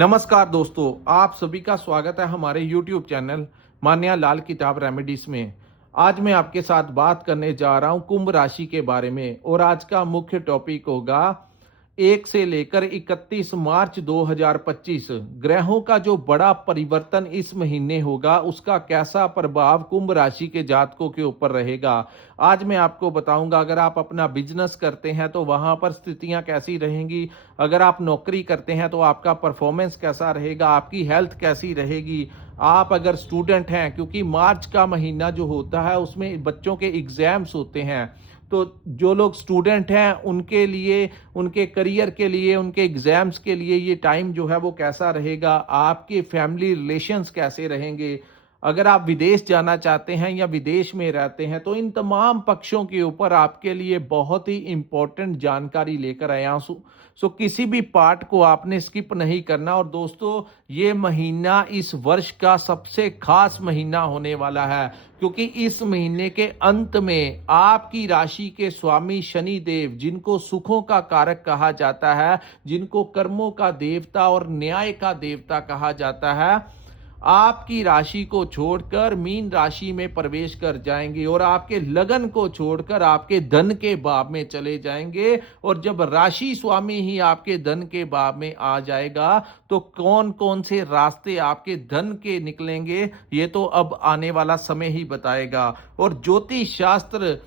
नमस्कार दोस्तों, आप सभी का स्वागत है हमारे YouTube चैनल मान्या लाल किताब रेमेडीज में। आज मैं आपके साथ बात करने जा रहा हूं कुंभ राशि के बारे में और आज का मुख्य टॉपिक होगा 1 से लेकर 31 मार्च 2025 ग्रहों का जो बड़ा परिवर्तन इस महीने होगा उसका कैसा प्रभाव कुंभ राशि के जातकों के ऊपर रहेगा। आज मैं आपको बताऊंगा, अगर आप अपना बिजनेस करते हैं तो वहां पर स्थितियां कैसी रहेंगी, अगर आप नौकरी करते हैं तो आपका परफॉर्मेंस कैसा रहेगा, आपकी हेल्थ कैसी रहेगी, आप अगर स्टूडेंट हैं, क्योंकि मार्च का महीना जो होता है उसमें बच्चों के एग्जाम्स होते हैं, तो जो लोग स्टूडेंट हैं उनके लिए, उनके करियर के लिए, उनके एग्जाम्स के लिए ये टाइम जो है वो कैसा रहेगा, आपके फैमिली रिलेशंस कैसे रहेंगे, अगर आप विदेश जाना चाहते हैं या विदेश में रहते हैं, तो इन तमाम पक्षों के ऊपर आपके लिए बहुत ही इंपॉर्टेंट जानकारी लेकर आया हूं। सो किसी भी पार्ट को आपने स्किप नहीं करना। और दोस्तों, ये महीना इस वर्ष का सबसे खास महीना होने वाला है, क्योंकि इस महीने के अंत में आपकी राशि के स्वामी शनि देव, जिनको सुखों का कारक कहा जाता है, जिनको कर्मों का देवता और न्याय का देवता कहा जाता है, आपकी राशि को छोड़कर मीन राशि में प्रवेश कर जाएंगे और आपके लगन को छोड़कर आपके धन के भाव में चले जाएंगे। और जब राशि स्वामी ही आपके धन के भाव में आ जाएगा तो कौन कौन से रास्ते आपके धन के निकलेंगे, ये तो अब आने वाला समय ही बताएगा। और ज्योतिष शास्त्र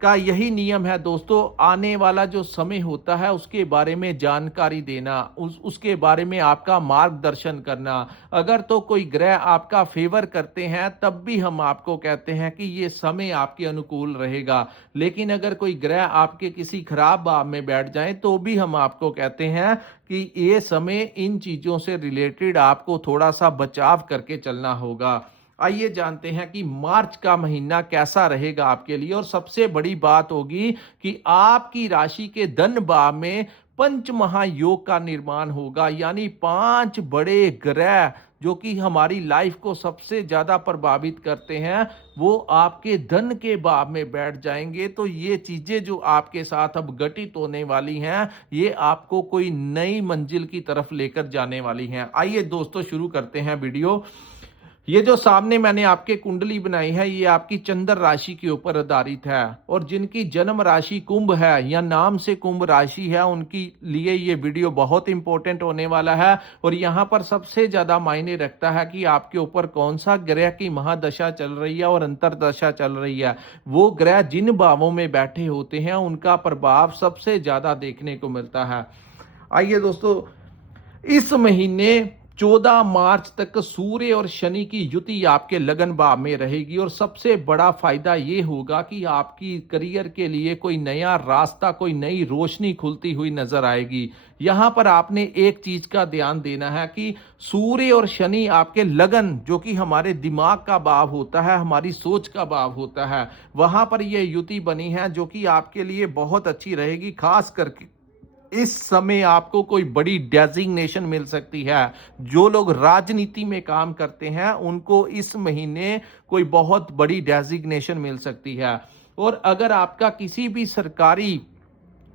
का यही नियम है दोस्तों, आने वाला जो समय होता है उसके बारे में जानकारी देना, उसके बारे में आपका मार्गदर्शन करना। अगर तो कोई ग्रह आपका फेवर करते हैं तब भी हम आपको कहते हैं कि ये समय आपके अनुकूल रहेगा, लेकिन अगर कोई ग्रह आपके किसी खराब भाव में बैठ जाए तो भी हम आपको कहते हैं कि ये समय इन चीजों से रिलेटेड आपको थोड़ा सा बचाव करके चलना होगा। आइए जानते हैं कि मार्च का महीना कैसा रहेगा आपके लिए। और सबसे बड़ी बात होगी कि आपकी राशि के धन भाव में पंच महायोग का निर्माण होगा, यानी 5 बड़े ग्रह जो कि हमारी लाइफ को सबसे ज्यादा प्रभावित करते हैं, वो आपके धन के भाव में बैठ जाएंगे। तो ये चीजें जो आपके साथ अब घटित होने वाली हैं, ये आपको कोई नई मंजिल की तरफ लेकर जाने वाली हैं। आइए दोस्तों, शुरू करते हैं वीडियो। ये जो सामने मैंने आपके कुंडली बनाई है, ये आपकी चंद्र राशि के ऊपर आधारित है। और जिनकी जन्म राशि कुंभ है या नाम से कुंभ राशि है, उनकी लिए ये वीडियो बहुत इंपॉर्टेंट होने वाला है। और यहाँ पर सबसे ज्यादा मायने रखता है कि आपके ऊपर कौन सा ग्रह की महादशा चल रही है और अंतरदशा चल रही है। वो ग्रह जिन भावों में बैठे होते हैं उनका प्रभाव सबसे ज्यादा देखने को मिलता है। आइए दोस्तों, इस महीने 14 मार्च तक सूर्य और शनि की युति आपके लगन भाव में रहेगी। और सबसे बड़ा फायदा ये होगा कि आपकी करियर के लिए कोई नया रास्ता, कोई नई रोशनी खुलती हुई नजर आएगी। यहां पर आपने एक चीज का ध्यान देना है कि सूर्य और शनि आपके लगन, जो कि हमारे दिमाग का भाव होता है, हमारी सोच का भाव होता है, वहां पर यह युति बनी है जो कि आपके लिए बहुत अच्छी रहेगी। खास करके इस समय आपको कोई बड़ी डेजिग्नेशन मिल सकती है। जो लोग राजनीति में काम करते हैं उनको इस महीने कोई बहुत बड़ी डेजिग्नेशन मिल सकती है। और अगर आपका किसी भी सरकारी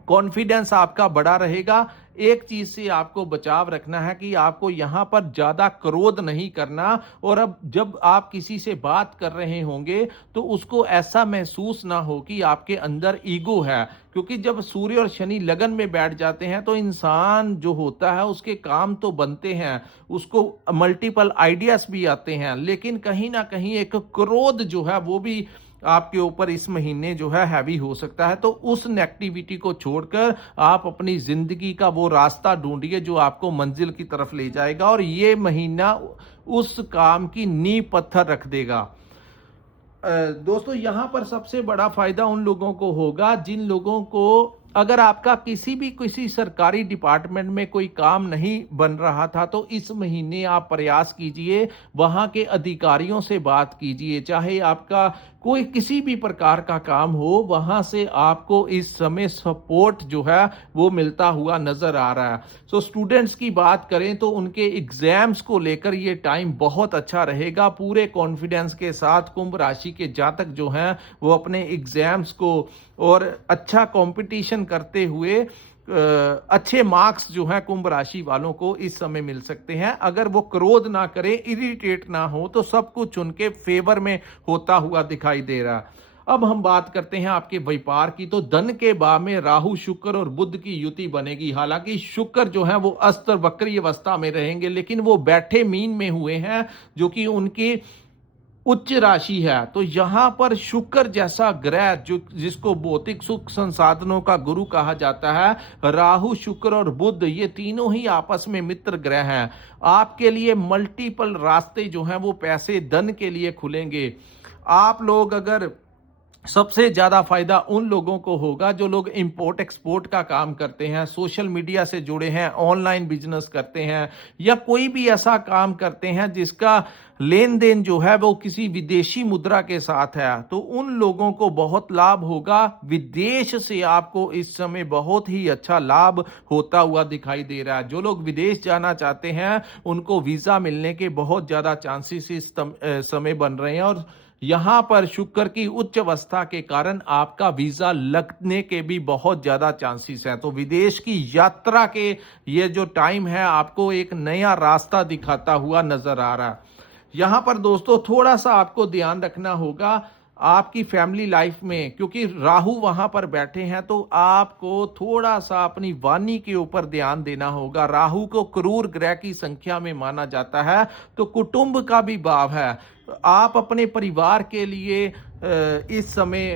कॉन्फिडेंस आपका बड़ा रहेगा, एक चीज से आपको बचाव रखना है कि आपको यहां पर ज्यादा क्रोध नहीं करना। और अब जब आप किसी से बात कर रहे होंगे तो उसको ऐसा महसूस ना हो कि आपके अंदर ईगो है, क्योंकि जब सूर्य और शनि लगन में बैठ जाते हैं तो इंसान जो होता है उसके काम तो बनते हैं, उसको मल्टीपल आइडियाज भी आते हैं, लेकिन कहीं ना कहीं एक क्रोध जो है वो भी आपके ऊपर इस महीने जो है हैवी हो सकता है। तो उस नेगेटिविटी को छोड़कर आप अपनी जिंदगी का वो रास्ता ढूंढिए जो आपको मंजिल की तरफ ले जाएगा। और ये महीना उस काम की नींव पत्थर रख देगा। दोस्तों, यहां पर सबसे बड़ा फायदा उन लोगों को होगा जिन लोगों को, अगर आपका किसी सरकारी डिपार्टमेंट में कोई काम नहीं बन रहा था तो इस महीने आप प्रयास कीजिए, वहां के अधिकारियों से बात कीजिए, चाहे आपका कोई किसी भी प्रकार का काम हो, वहां से आपको इस समय सपोर्ट जो है वो मिलता हुआ नजर आ रहा है। सो स्टूडेंट्स की बात करें तो उनके एग्जाम्स को लेकर ये टाइम बहुत अच्छा रहेगा। पूरे कॉन्फिडेंस के साथ कुंभ राशि के जातक जो हैं वो अपने एग्जाम्स को और अच्छा कंपटीशन करते हुए अच्छे मार्क्स जो है कुंभ राशि वालों को इस समय मिल सकते हैं। अगर वो क्रोध ना करें, इरिटेट ना हो, तो सब कुछ उनके फेवर में होता हुआ दिखाई दे रहा है। अब हम बात करते हैं आपके व्यापार की। तो धन के भाव में राहु, शुक्र और बुध की युति बनेगी। हालांकि शुक्र जो है वो अस्त्र वक्री अवस्था में रहेंगे, लेकिन वो बैठे मीन में हुए हैं, जो कि उनकी उच्च राशि है। तो यहां पर शुक्र जैसा ग्रह, जो जिसको भौतिक सुख संसाधनों का गुरु कहा जाता है, राहु, शुक्र और बुध, ये तीनों ही आपस में मित्र ग्रह हैं। आपके लिए मल्टीपल रास्ते जो हैं वो पैसे धन के लिए खुलेंगे। आप लोग अगर सबसे ज्यादा फायदा उन लोगों को होगा जो लोग इंपोर्ट एक्सपोर्ट का काम करते हैं, सोशल मीडिया से जुड़े हैं, ऑनलाइन बिजनेस करते हैं, या कोई भी ऐसा काम करते हैं जिसका लेन देन जो है वो किसी विदेशी मुद्रा के साथ है। तो उन लोगों को बहुत लाभ होगा। विदेश से आपको इस समय बहुत ही अच्छा लाभ होता हुआ दिखाई दे रहा है। जो लोग विदेश जाना चाहते हैं उनको वीजा मिलने के बहुत ज्यादा चांसेस इस समय बन रहे हैं। और यहां पर शुक्र की उच्च अवस्था के कारण आपका वीजा लगने के भी बहुत ज्यादा चांसेस हैं। तो विदेश की यात्रा के ये जो टाइम है आपको एक नया रास्ता दिखाता हुआ नजर आ रहा है। यहां पर दोस्तों थोड़ा सा आपको ध्यान रखना होगा आपकी फैमिली लाइफ में, क्योंकि राहु वहां पर बैठे हैं, तो आपको थोड़ा सा अपनी वाणी के ऊपर ध्यान देना होगा। राहु को क्रूर ग्रह की संख्या में माना जाता है, तो कुटुंब का भी भाव है। आप अपने परिवार के लिए इस समय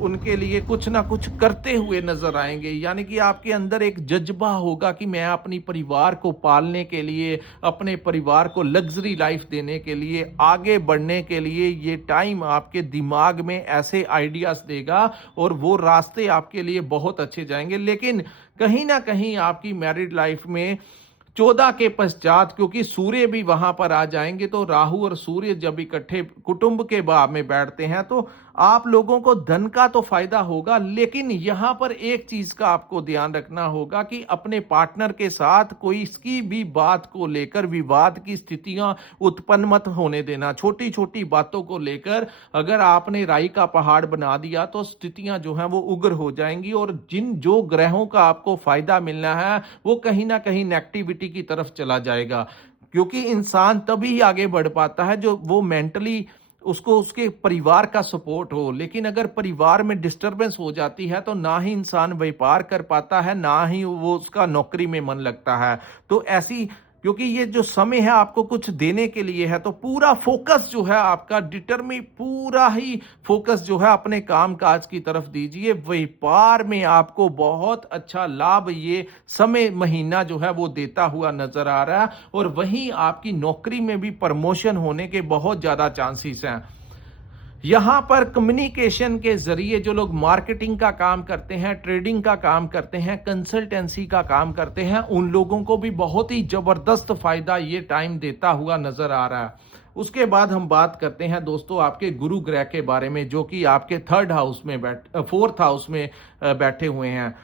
उनके लिए कुछ ना कुछ करते हुए नजर आएंगे। यानी कि आपके अंदर एक जज्बा होगा कि मैं अपनी परिवार को पालने के लिए, अपने परिवार को लग्जरी लाइफ देने के लिए, आगे बढ़ने के लिए, ये टाइम आपके दिमाग में ऐसे आइडियाज देगा और वो रास्ते आपके लिए बहुत अच्छे जाएंगे। लेकिन कहीं ना कहीं आपकी मैरिड लाइफ में 14 के पश्चात, क्योंकि सूर्य भी वहां पर आ जाएंगे, तो राहु और सूर्य जब इकट्ठे कुटुंब के भाव में बैठते हैं तो आप लोगों को धन का तो फायदा होगा। लेकिन यहां पर एक चीज का आपको ध्यान रखना होगा कि अपने पार्टनर के साथ कोई इसकी भी बात को लेकर विवाद की स्थितियां उत्पन्न मत होने देना। छोटी छोटी बातों को लेकर अगर आपने राई का पहाड़ बना दिया तो स्थितियां जो हैं वो उग्र हो जाएंगी, और जिन जो ग्रहों का आपको फायदा मिलना है वो कहीं ना कहीं नेगेटिविटी की तरफ चला जाएगा। क्योंकि इंसान तभी आगे बढ़ पाता है जो वो मेंटली उसको उसके परिवार का सपोर्ट हो। लेकिन अगर परिवार में डिस्टरबेंस हो जाती है तो ना ही इंसान व्यापार कर पाता है, ना ही वो उसका नौकरी में मन लगता है। तो ऐसी, क्योंकि ये जो समय है आपको कुछ देने के लिए है, तो पूरा फोकस जो है आपका पूरा ही फोकस जो है अपने काम काज की तरफ दीजिए। व्यापार में आपको बहुत अच्छा लाभ ये समय महीना जो है वो देता हुआ नजर आ रहा है, और वहीं आपकी नौकरी में भी प्रमोशन होने के बहुत ज्यादा चांसेस हैं। यहां पर कम्युनिकेशन के जरिए जो लोग मार्केटिंग का काम करते हैं, ट्रेडिंग का काम करते हैं, कंसल्टेंसी का काम करते हैं, उन लोगों को भी बहुत ही जबरदस्त फायदा ये टाइम देता हुआ नजर आ रहा है। उसके बाद हम बात करते हैं दोस्तों आपके गुरु ग्रह के बारे में, जो कि आपके फोर्थ हाउस में बैठे हुए हैं।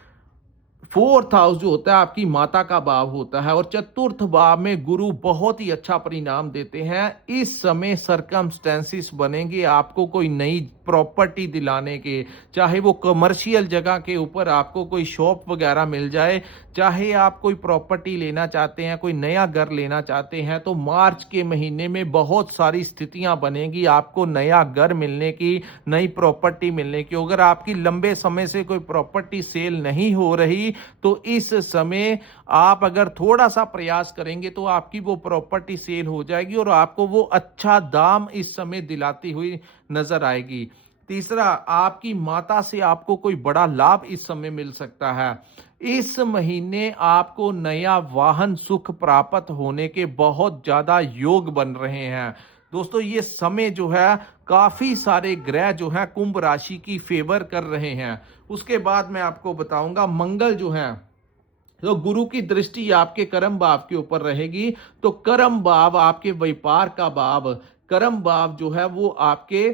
फोर्थ हाउस जो होता है आपकी माता का भाव होता है, और चतुर्थ भाव में गुरु बहुत ही अच्छा परिणाम देते हैं। इस समय सरकमस्टेंसेस बनेंगे आपको कोई नई प्रॉपर्टी दिलाने के, चाहे वो कमर्शियल जगह के ऊपर आपको कोई शॉप वगैरह मिल जाए, चाहे आप कोई प्रॉपर्टी लेना चाहते हैं, कोई नया घर लेना चाहते हैं, तो मार्च के महीने में बहुत सारी स्थितियां बनेगी आपको नया घर मिलने की, नई प्रॉपर्टी मिलने की। अगर आपकी लंबे समय से कोई प्रॉपर्टी सेल नहीं हो रही तो इस समय आप अगर थोड़ा सा प्रयास करेंगे तो आपकी वो प्रॉपर्टी सेल हो जाएगी और आपको वो अच्छा दाम इस समय दिलाती हुई नजर आएगी। तीसरा, आपकी माता से आपको कोई बड़ा लाभ इस समय मिल सकता है। इस महीने आपको नया वाहन सुख प्राप्त होने के बहुत ज्यादा योग बन रहे हैं। दोस्तों ये समय जो है काफी सारे ग्रह जो है कुंभ राशि की फेवर कर रहे हैं। उसके बाद मैं आपको बताऊंगा मंगल जो है, तो गुरु की दृष्टि आपके कर्म भाव के ऊपर रहेगी। तो कर्म भाव आपके व्यापार का भाव, कर्म भाव जो है वो आपके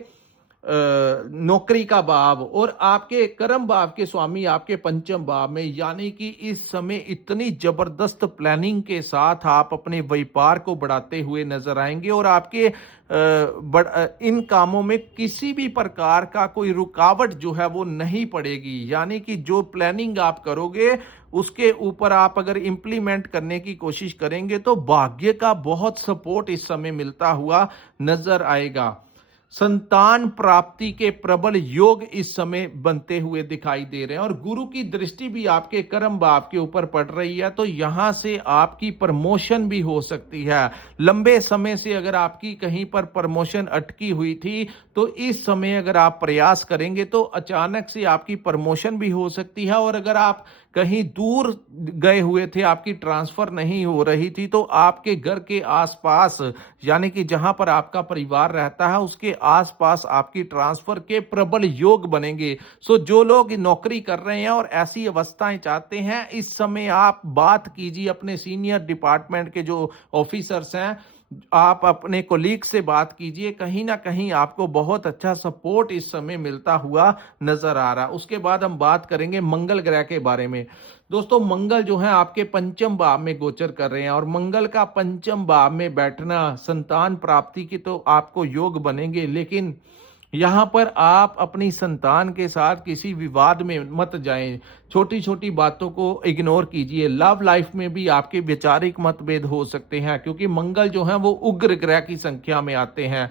नौकरी का भाव और आपके कर्म भाव के स्वामी आपके पंचम भाव में, यानी कि इस समय इतनी जबरदस्त प्लानिंग के साथ आप अपने व्यापार को बढ़ाते हुए नजर आएंगे और आपके इन कामों में किसी भी प्रकार का कोई रुकावट जो है वो नहीं पड़ेगी। यानी कि जो प्लानिंग आप करोगे उसके ऊपर आप अगर इंप्लीमेंट करने की कोशिश करेंगे तो भाग्य का बहुत सपोर्ट इस समय मिलता हुआ नजर आएगा। संतान प्राप्ति के प्रबल योग इस समय बनते हुए दिखाई दे रहे हैं और गुरु की दृष्टि भी आपके कर्म भाव के ऊपर पड़ रही है, तो यहां से आपकी प्रमोशन भी हो सकती है। लंबे समय से अगर आपकी कहीं पर प्रमोशन अटकी हुई थी तो इस समय अगर आप प्रयास करेंगे तो अचानक से आपकी प्रमोशन भी हो सकती है। और अगर आप कहीं दूर गए हुए थे, आपकी ट्रांसफर नहीं हो रही थी, तो आपके घर के आसपास यानी कि जहां पर आपका परिवार रहता है उसके आसपास आपकी ट्रांसफर के प्रबल योग बनेंगे। सो जो लोग नौकरी कर रहे हैं और ऐसी अवस्थाएं चाहते हैं, इस समय आप बात कीजिए अपने सीनियर डिपार्टमेंट के जो ऑफिसर्स हैं, आप अपने कोलीग से बात कीजिए, कहीं ना कहीं आपको बहुत अच्छा सपोर्ट इस समय मिलता हुआ नजर आ रहा है। उसके बाद हम बात करेंगे मंगल ग्रह के बारे में। दोस्तों, मंगल जो है आपके पंचम भाव में गोचर कर रहे हैं और मंगल का पंचम भाव में बैठना संतान प्राप्ति की तो आपको योग बनेंगे, लेकिन यहाँ पर आप अपनी संतान के साथ किसी विवाद में मत जाएं। छोटी छोटी बातों को इग्नोर कीजिए। लव लाइफ में भी आपके वैचारिक मतभेद हो सकते हैं क्योंकि मंगल जो है वो उग्र ग्रह की संख्या में आते हैं।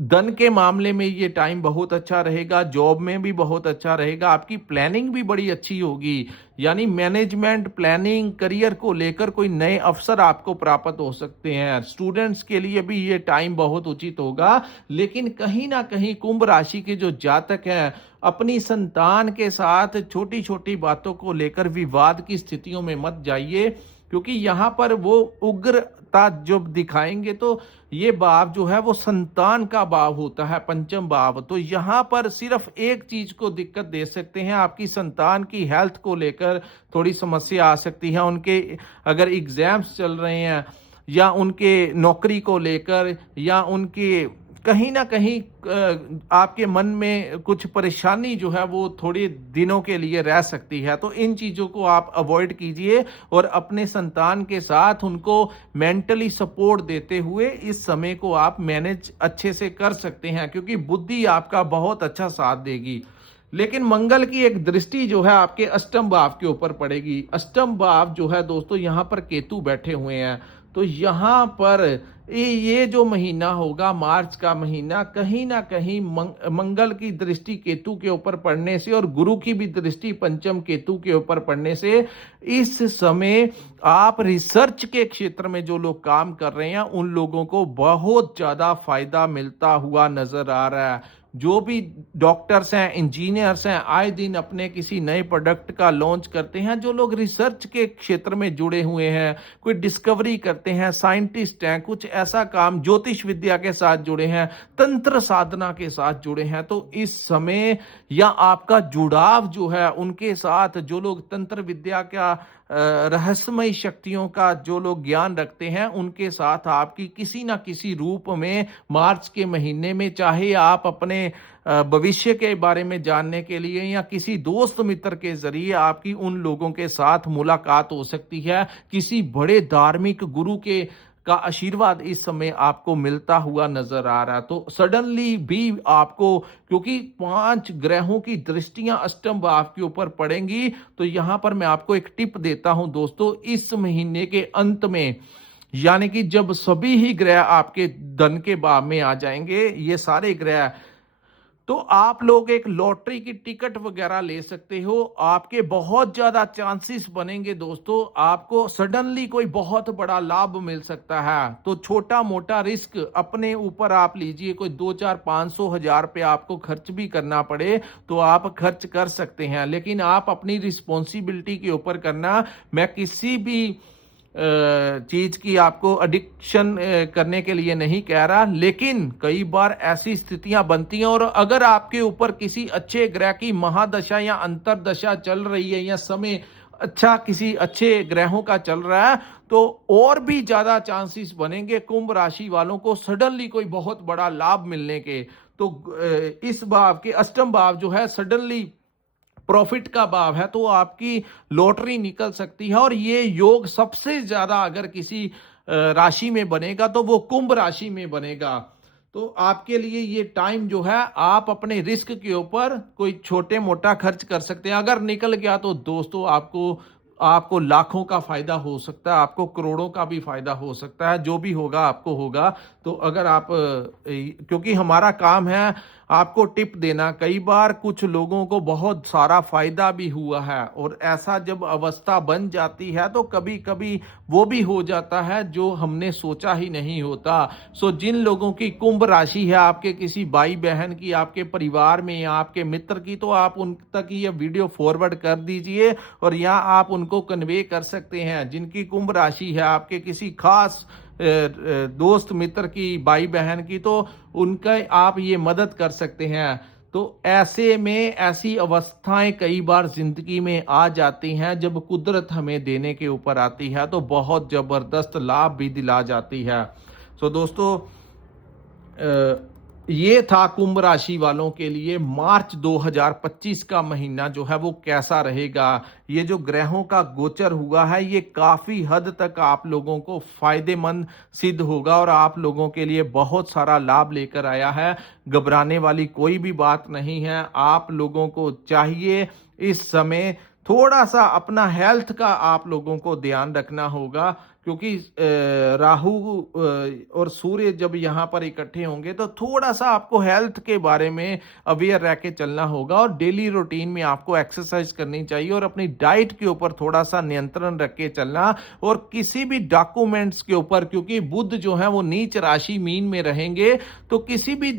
धन के मामले में ये टाइम बहुत अच्छा रहेगा, जॉब में भी बहुत अच्छा रहेगा, आपकी प्लानिंग भी बड़ी अच्छी होगी। यानी मैनेजमेंट प्लानिंग करियर को लेकर कोई नए अवसर आपको प्राप्त हो सकते हैं। स्टूडेंट्स के लिए भी ये टाइम बहुत उचित होगा, लेकिन कहीं ना कहीं कुंभ राशि के जो जातक हैं अपनी संतान के साथ छोटी छोटी बातों को लेकर विवाद की स्थितियों में मत जाइए, क्योंकि यहाँ पर वो उग्रता जब दिखाएंगे तो ये भाव जो है वो संतान का भाव होता है, पंचम भाव। तो यहाँ पर सिर्फ एक चीज को दिक्कत दे सकते हैं, आपकी संतान की हेल्थ को लेकर थोड़ी समस्या आ सकती है। उनके अगर एग्जाम्स चल रहे हैं या उनके नौकरी को लेकर या उनके कहीं ना कहीं आपके मन में कुछ परेशानी जो है वो थोड़े दिनों के लिए रह सकती है। तो इन चीज़ों को आप अवॉइड कीजिए और अपने संतान के साथ उनको मेंटली सपोर्ट देते हुए इस समय को आप मैनेज अच्छे से कर सकते हैं, क्योंकि बुद्धि आपका बहुत अच्छा साथ देगी। लेकिन मंगल की एक दृष्टि जो है आपके अष्टम भाव के ऊपर पड़ेगी। अष्टम भाव जो है दोस्तों, यहाँ पर केतु बैठे हुए हैं, तो यहाँ पर ये जो महीना होगा मार्च का महीना, कहीं ना कहीं मंगल की दृष्टि केतु के ऊपर पड़ने से और गुरु की भी दृष्टि पंचम केतु के ऊपर पड़ने से इस समय आप रिसर्च के क्षेत्र में जो लोग काम कर रहे हैं उन लोगों को बहुत ज्यादा फायदा मिलता हुआ नजर आ रहा है। जो भी डॉक्टर्स हैं, इंजीनियर्स हैं, आए दिन अपने किसी नए प्रोडक्ट का लॉन्च करते हैं, जो लोग रिसर्च के क्षेत्र में जुड़े हुए हैं, कोई डिस्कवरी करते हैं, साइंटिस्ट हैं, कुछ ऐसा काम ज्योतिष विद्या के साथ जुड़े हैं, तंत्र साधना के साथ जुड़े हैं, तो इस समय या आपका जुड़ाव जो है उनके साथ, जो लोग तंत्र विद्या का रहस्यमय शक्तियों का जो लोग ज्ञान रखते हैं उनके साथ आपकी किसी ना किसी रूप में मार्च के महीने में, चाहे आप अपने भविष्य के बारे में जानने के लिए या किसी दोस्त मित्र के जरिए आपकी उन लोगों के साथ मुलाकात हो सकती है। किसी बड़े धार्मिक गुरु के का आशीर्वाद इस समय आपको मिलता हुआ नजर आ रहा है। तो सडनली भी आपको, क्योंकि 5 ग्रहों की दृष्टियां अष्टम भाव के ऊपर पड़ेंगी, तो यहां पर मैं आपको एक टिप देता हूं दोस्तों, इस महीने के अंत में, यानी कि जब सभी ही ग्रह आपके धन के भाव में आ जाएंगे, ये सारे ग्रह, तो आप लोग एक लॉटरी की टिकट वगैरह ले सकते हो। आपके बहुत ज्यादा चांसेस बनेंगे दोस्तों, आपको सडनली कोई बहुत बड़ा लाभ मिल सकता है। तो छोटा मोटा रिस्क अपने ऊपर आप लीजिए, कोई 2-4-500 हज़ार रुपये आपको खर्च भी करना पड़े तो आप खर्च कर सकते हैं, लेकिन आप अपनी रिस्पॉन्सिबिलिटी के ऊपर करना। मैं किसी भी चीज की आपको एडिक्शन करने के लिए नहीं कह रहा, लेकिन कई बार ऐसी स्थितियां बनती हैं और अगर आपके ऊपर किसी अच्छे ग्रह की महादशा या अंतरदशा चल रही है या समय अच्छा किसी अच्छे ग्रहों का चल रहा है, तो और भी ज्यादा चांसेस बनेंगे कुंभ राशि वालों को सडनली कोई बहुत बड़ा लाभ मिलने के। तो इस भाव के अष्टम भाव जो है सडनली प्रॉफिट का भाव है, तो आपकी लॉटरी निकल सकती है। और ये योग सबसे ज्यादा अगर किसी राशि में बनेगा तो वो कुंभ राशि में बनेगा। तो आपके लिए ये टाइम जो है, आप अपने रिस्क के ऊपर कोई छोटे मोटा खर्च कर सकते हैं। अगर निकल गया तो दोस्तों आपको आपको लाखों का फायदा हो सकता है, आपको करोड़ों का भी फायदा हो सकता है, जो भी होगा आपको होगा। तो अगर आप क्योंकि हमारा काम है आपको टिप देना, कई बार कुछ लोगों को बहुत सारा फायदा भी हुआ है, और ऐसा जब अवस्था बन जाती है तो कभी कभी वो भी हो जाता है जो हमने सोचा ही नहीं होता। सो जिन लोगों की कुंभ राशि है, आपके किसी भाई बहन की, आपके परिवार में या आपके मित्र की, तो आप उन तक ये वीडियो फॉरवर्ड कर दीजिए, और यहाँ आप उनको कन्वे कर सकते हैं। जिनकी कुंभ राशि है, आपके किसी खास दोस्त मित्र की, भाई बहन की, तो उनका आप ये मदद कर सकते हैं। तो ऐसे में ऐसी अवस्थाएं कई बार जिंदगी में आ जाती हैं, जब कुदरत हमें देने के ऊपर आती है तो बहुत जबरदस्त लाभ भी दिला जाती है। सो दोस्तों, ये था कुंभ राशि वालों के लिए मार्च 2025 का महीना जो है वो कैसा रहेगा। ये जो ग्रहों का गोचर हुआ है, ये काफी हद तक आप लोगों को फायदेमंद सिद्ध होगा और आप लोगों के लिए बहुत सारा लाभ लेकर आया है। घबराने वाली कोई भी बात नहीं है। आप लोगों को चाहिए इस समय थोड़ा सा अपना हेल्थ का आप लोगों को ध्यान रखना होगा, क्योंकि राहु और सूर्य जब यहाँ पर इकट्ठे होंगे तो थोड़ा सा आपको हेल्थ के बारे में अवेयर रह के चलना होगा। और डेली रूटीन में आपको एक्सरसाइज करनी चाहिए और अपनी डाइट के ऊपर थोड़ा सा नियंत्रण रख के चलना। और किसी भी डॉक्यूमेंट्स के ऊपर, क्योंकि बुध जो है वो नीच राशि मीन में रहेंगे, तो किसी भी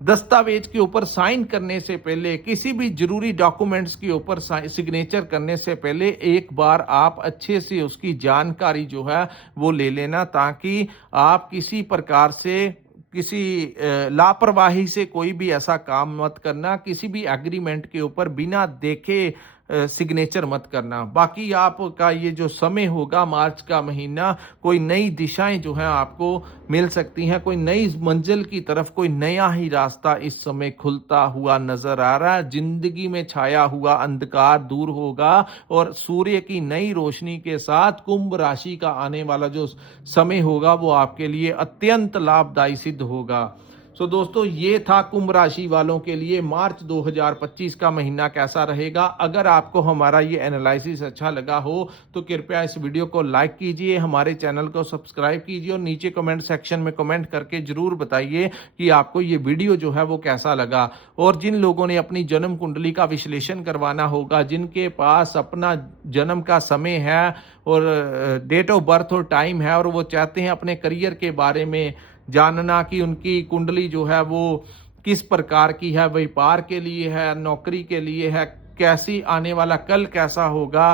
दस्तावेज के ऊपर साइन करने से पहले, किसी भी जरूरी डॉक्यूमेंट्स के ऊपर सिग्नेचर करने से पहले एक बार आप अच्छे से उसकी जानकारी जो है वो ले लेना, ताकि आप किसी प्रकार से किसी लापरवाही से कोई भी ऐसा काम मत करना। किसी भी एग्रीमेंट के ऊपर बिना देखे सिग्नेचर मत करना। बाकी आपका ये जो समय होगा मार्च का महीना, कोई नई दिशाएं जो हैं आपको मिल सकती हैं, कोई नई मंजिल की तरफ कोई नया ही रास्ता इस समय खुलता हुआ नजर आ रहा है। जिंदगी में छाया हुआ अंधकार दूर होगा और सूर्य की नई रोशनी के साथ कुंभ राशि का आने वाला जो समय होगा वो आपके लिए अत्यंत लाभदायी सिद्ध होगा। सो दोस्तों, ये था कुंभ राशि वालों के लिए मार्च 2025 का महीना कैसा रहेगा। अगर आपको हमारा ये एनालिसिस अच्छा लगा हो तो कृपया इस वीडियो को लाइक कीजिए, हमारे चैनल को सब्सक्राइब कीजिए और नीचे कमेंट सेक्शन में कमेंट करके जरूर बताइए कि आपको ये वीडियो जो है वो कैसा लगा। और जिन लोगों ने अपनी जन्म कुंडली का विश्लेषण करवाना होगा, जिनके पास अपना जन्म का समय है और डेट ऑफ बर्थ और टाइम है, और वो चाहते हैं अपने करियर के बारे में जानना कि उनकी कुंडली जो है वो किस प्रकार की है, व्यापार के लिए है, नौकरी के लिए है, कैसी आने वाला कल कैसा होगा,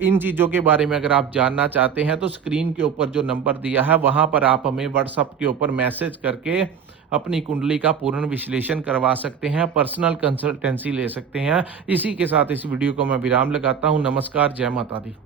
इन चीज़ों के बारे में अगर आप जानना चाहते हैं तो स्क्रीन के ऊपर जो नंबर दिया है वहां पर आप हमें व्हाट्सएप के ऊपर मैसेज करके अपनी कुंडली का पूर्ण विश्लेषण करवा सकते हैं, पर्सनल कंसल्टेंसी ले सकते हैं। इसी के साथ इस वीडियो को मैं विराम लगाता हूं। नमस्कार, जय माता दी।